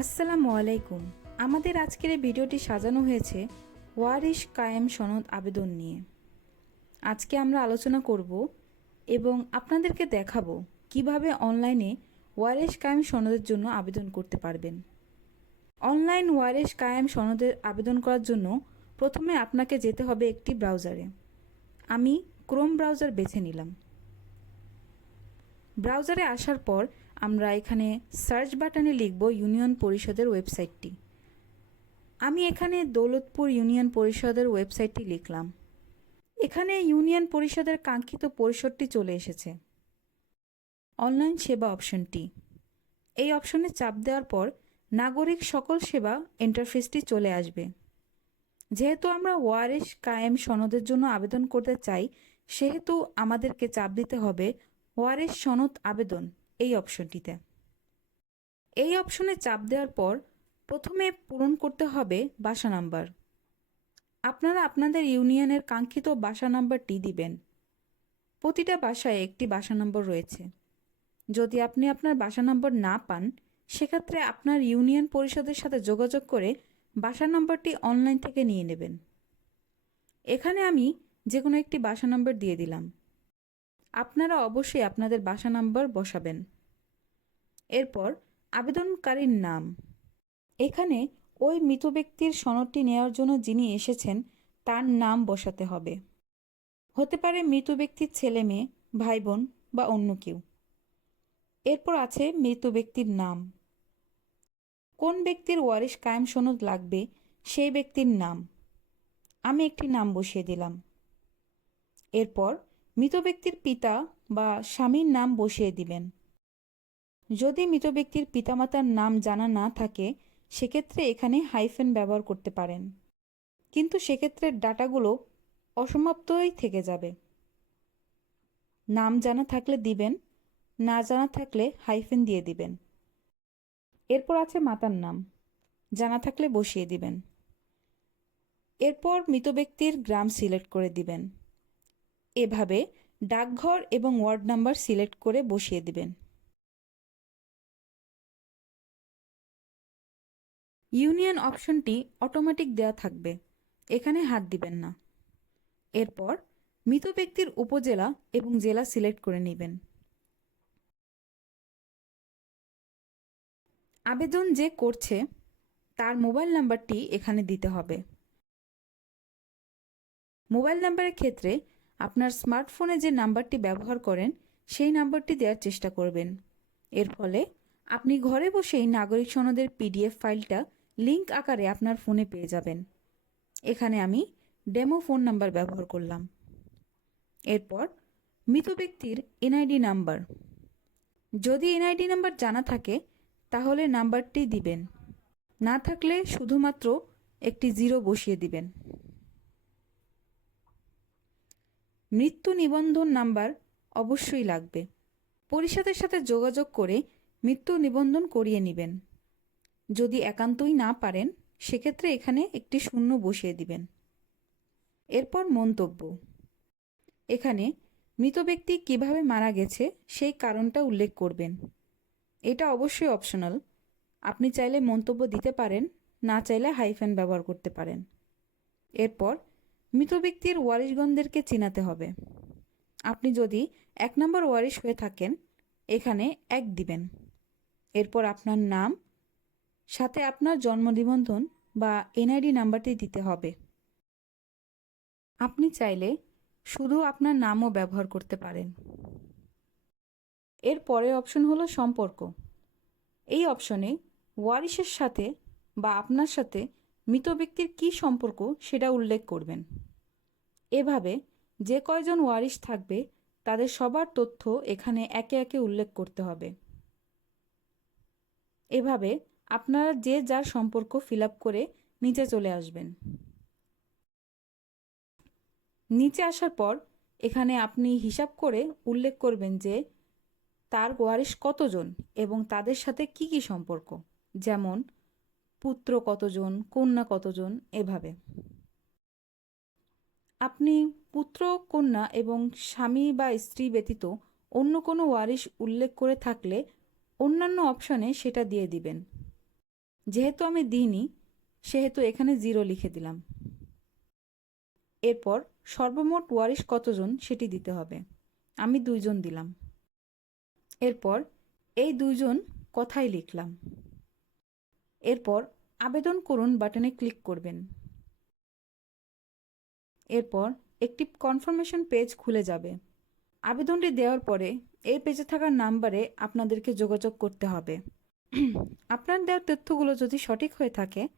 আসসালামু আলাইকুম। আমাদের আজকের এই ভিডিওটি সাজানো হয়েছে ওয়ারিশ কায়েম সনদ আবেদন নিয়ে। আজকে আমরা আলোচনা করব এবং আপনাদেরকে দেখাবো কীভাবে অনলাইনে ওয়ারিশ কায়েম সনদের জন্য আবেদন করতে পারবেন। অনলাইন ওয়ারিশ কায়েম সনদের আবেদন করার জন্য প্রথমে আপনাকে যেতে হবে একটি ব্রাউজারে। আমি ক্রোম ব্রাউজার বেছে নিলাম। ব্রাউজারে আসার পর আমরা এখানে সার্চ বাটনে লিখব ইউনিয়ন পরিষদের ওয়েবসাইটটি। আমি এখানে দৌলতপুর ইউনিয়ন পরিষদের ওয়েবসাইটটি লিখলাম। এখানে ইউনিয়ন পরিষদের কাঙ্ক্ষিত পরিষদটি চলে এসেছে। অনলাইন সেবা অপশনটি। এই অপশনে চাপ দেওয়ার পর নাগরিক সকল সেবা ইন্টারফেসটি চলে আসবে। যেহেতু আমরা ওয়ারেস কায়েম সনদের জন্য আবেদন করতে চাই, সেহেতু আমাদেরকে চাপ দিতে হবে ওয়ারেস সনদ আবেদন। এই অপশনটিতে। এই অপশনে চাপ দেওয়ার পর প্রথমে পূরণ করতে হবে বাসা নাম্বার। আপনারা আপনাদের ইউনিয়নের কাঙ্ক্ষিত বাসা নাম্বারটি দিবেন। প্রতিটা বাসায় একটি বাসা নম্বর রয়েছে। যদি আপনি আপনার বাসা নম্বর না পান, সেক্ষেত্রে আপনার ইউনিয়ন পরিষদের সাথে যোগাযোগ করে বাসা নম্বরটি অনলাইন থেকে নিয়ে নেবেন। এখানে আমি যে কোনো একটি বাসা নম্বর দিয়ে দিলাম। আপনারা অবশ্যই আপনাদের বাসা নাম্বার বসাবেন। এরপর আবেদনকারীর নাম। এখানে ওই মৃত ব্যক্তির সনদটি নেওয়ার জন্য যিনি এসেছেন, তার নাম বসাতে হবে। হতে পারে মৃত ব্যক্তির ছেলে মেয়ে ভাই বোন বা অন্য কেউ। এরপর আছে মৃত ব্যক্তির নাম। কোন ব্যক্তির ওয়ারিশ কায়েম সনদ লাগবে, সেই ব্যক্তির নাম। আমি একটি নাম বসিয়ে দিলাম। এরপর মৃত ব্যক্তির পিতা বা স্বামীর নাম বসিয়ে দিবেন। যদি মৃত ব্যক্তির পিতামাতার নাম জানা না থাকে, সেক্ষেত্রে এখানে হাইফেন ব্যবহার করতে পারেন। কিন্তু সেক্ষেত্রে ডাটাগুলো অসমাপ্তই থেকে যাবে। নাম জানা থাকলে দিবেন, না জানা থাকলে হাইফেন দিয়ে দিবেন। এরপর আছে মাতার নাম, জানা থাকলে বসিয়ে দিবেন। এরপর মৃত ব্যক্তির গ্রাম সিলেক্ট করে দিবেন। এভাবে ডাকঘর এবং ওয়ার্ড নাম্বার সিলেক্ট করে বসিয়ে দিবেন। ইউনিয়ন অপশনটি অটোমেটিক দেওয়া থাকবে, এখানে হাত দিবেন না। এরপর মৃত ব্যক্তির উপজেলা এবং জেলা সিলেক্ট করে নেবেন। আবেদন যে করছে, তার মোবাইল নাম্বারটি এখানে দিতে হবে। মোবাইল নাম্বারের ক্ষেত্রে আপনার স্মার্টফোনে যে নাম্বারটি ব্যবহার করেন, সেই নাম্বারটি দেওয়ার চেষ্টা করবেন। এর ফলে আপনি ঘরে বসেই নাগরিক সনদের পিডিএফ ফাইলটা লিংক আকারে আপনার ফোনে পেয়ে যাবেন। এখানে আমি ডেমো ফোন নাম্বার ব্যবহার করলাম। এরপর মৃত ব্যক্তির এনআইডি নাম্বার। যদি এনআইডি নাম্বার জানা থাকে, তাহলে নাম্বারটি দিবেন। না থাকলে শুধুমাত্র একটি জিরো বসিয়ে দিবেন। মৃত্যু নিবন্ধন নাম্বার অবশ্যই লাগবে। পরিষদের সাথে যোগাযোগ করে মৃত্যু নিবন্ধন করিয়ে নেবেন। যদি একান্তই না পারেন, সেক্ষেত্রে এখানে একটি শূন্য বসিয়ে দিবেন। এরপর মন্তব্য। এখানে মৃত ব্যক্তি কীভাবে মারা গেছে সেই কারণটা উল্লেখ করবেন। এটা অবশ্যই অপশনাল আপনি চাইলে মন্তব্য দিতে পারেন, না চাইলে হাইফেন ব্যবহার করতে পারেন। এরপর মৃত ব্যক্তির ওয়ারিশগণদেরকে চিনাতে হবে। আপনি যদি এক নম্বর ওয়ারিশ হয়ে থাকেন, এখানে এক দিবেন। এরপর আপনার নাম, সাথে আপনার জন্ম নিবন্ধন বা এনআইডি নাম্বারটি দিতে হবে। আপনি চাইলে শুধু আপনার নামও ব্যবহার করতে পারেন। এর পরের অপশন হলো সম্পর্ক। এই অপশনে ওয়ারিশের সাথে বা আপনার সাথে মৃত ব্যক্তির কী সম্পর্ক সেটা উল্লেখ করবেন। এভাবে যে কয়জন ওয়ারিশ থাকবে, তাদের সবার তথ্য এখানে একে একে উল্লেখ করতে হবে। এভাবে আপনারা যে যার সম্পর্ক ফিল করে নিচে চলে আসবেন। নিচে আসার পর এখানে আপনি হিসাব করে উল্লেখ করবেন যে তার ওয়ারিশ কতজন এবং তাদের সাথে কি কি সম্পর্ক। যেমন পুত্র কতজন, কন্যা কতজন, এভাবে। আপনি পুত্র, কন্যা এবং স্বামী বা স্ত্রী ব্যতীত অন্য কোনো ওয়ারিশ উল্লেখ করে থাকলে অন্যান্য অপশানে সেটা দিয়ে দিবেন। যেহেতু আমি দিইনি, সেহেতু এখানে জিরো লিখে দিলাম। এরপর সর্বমোট ওয়ারিশ কতজন সেটি দিতে হবে। আমি দুইজন দিলাম। এরপর এই দুইজন কথাই লিখলাম। এরপর আবেদন করুন বাটনে ক্লিক করবেন। এরপর একটি কনফার্মেশন পেজ খুলে যাবে। আবেদনটি দেওয়ার পরে এই পেজে থাকা নাম্বারে আপনাদেরকে যোগাযোগ করতে হবে। আপনার দেওয়ার তথ্যগুলো যদি সঠিক হয়ে থাকে,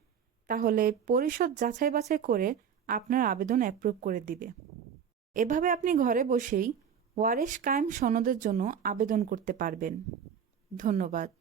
তাহলে পরিষদ যাচাই বাছাই করে আপনার আবেদন অ্যাপ্রুভ করে দিবে। এভাবে আপনি ঘরে বসেই ওয়ারিশ কায়েম সনদের জন্য আবেদন করতে পারবেন। ধন্যবাদ।